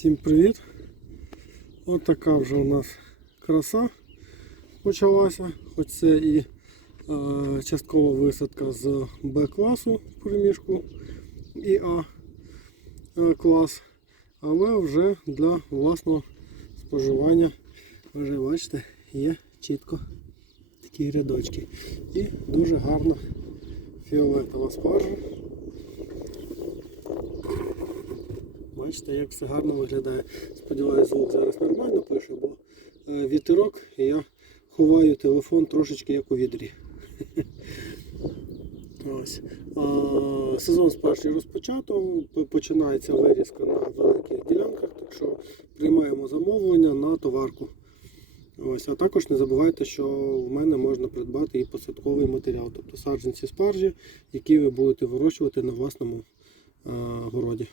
Всім привіт! От така вже у нас краса почалася, хоч це і е, часткова висадка з Б-класу приміжку і А е, клас, але вже для власного споживання вже бачите, є чітко такі рядочки. І дуже гарна фіолетова спаржа. Бачите, як все гарно виглядає. Сподіваюсь, звук зараз нормально пише, бо е, вітерок і я ховаю телефон трошечки як у відрі. Ось. А, сезон сперший розпочато, починається вирізка на великих ділянках, так що приймаємо замовлення на товарку. Ось, а також не забувайте, що в мене можна придбати і посадковий матеріал, тобто саджанці спаржі, які ви будете вирощувати на власному е, городі.